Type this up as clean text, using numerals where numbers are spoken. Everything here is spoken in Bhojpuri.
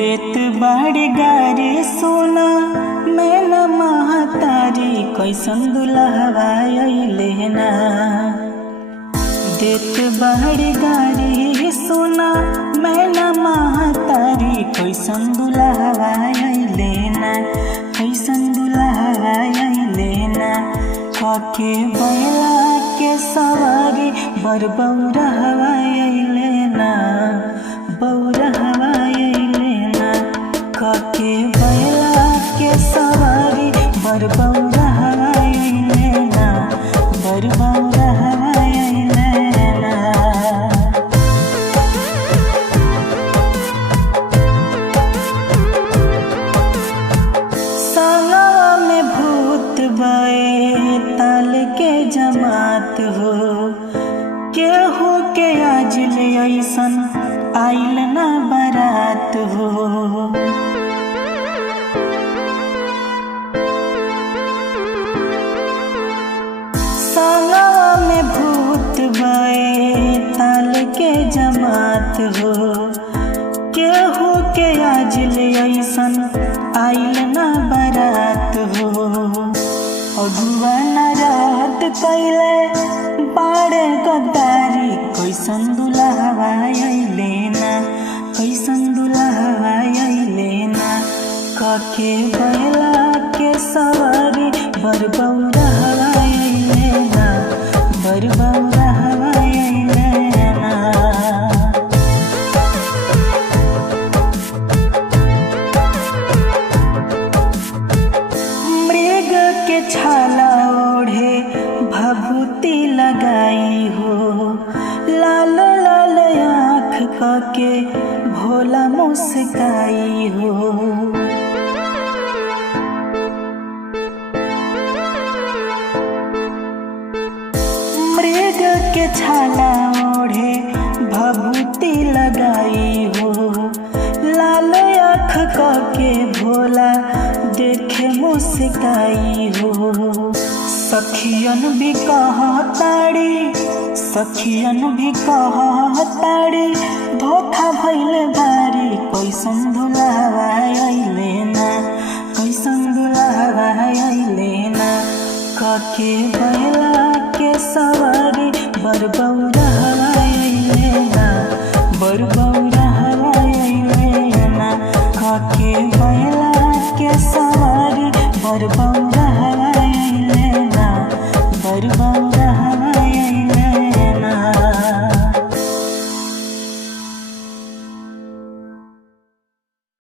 देत बाड़ी गारी सोना मैं न महतारी कैसन दुल्हवा अइले ना। देत बाड़ी गारी सोना मैं न महतारी कैसन दुल्हवा अइले ना, कैसन दुल्हवा अइले ना। काके बैला के सवारी बर बौरहवा अइले ना, बौरहवा अइले ना। काके बैला के सवारी बर बौरहवा अइले ना, बर बौरहवा अइले ना। साला में भूत बए ताल के जमात हो, केहू के आज ले ऐसन आइल ना बारात हो। साला में भूत बए ताल के जमात हो, केहू के आज ले ऐसन आइल ना बारात हो। अगुआ नारात कैले बाड़े गद्दारी कैसन दुल्हवा अइले ना, कैसन दुल्हवा अइले ना। काके बैला के सवारी बर बौरहवा अइले ना, बर बौरहवा अइले ना। मृग के छाला ओढ़े भभूति लगाई हो, लाल लाल आँख काके भोला मुस्काई हो। मृग के छाला ओढ़े भभूति लगाई हो, लाल आँख काके भोला देखे मुस्काई हो। सखियन भी कहताड़ी, सखियन भी कहताड़ी धोखा भइले बारी कैसन दुल्हवा अइले ना, कैसन दुल्हवा अइले ना। काके बैला के सवारी बर बौरहवा अइले ना, बर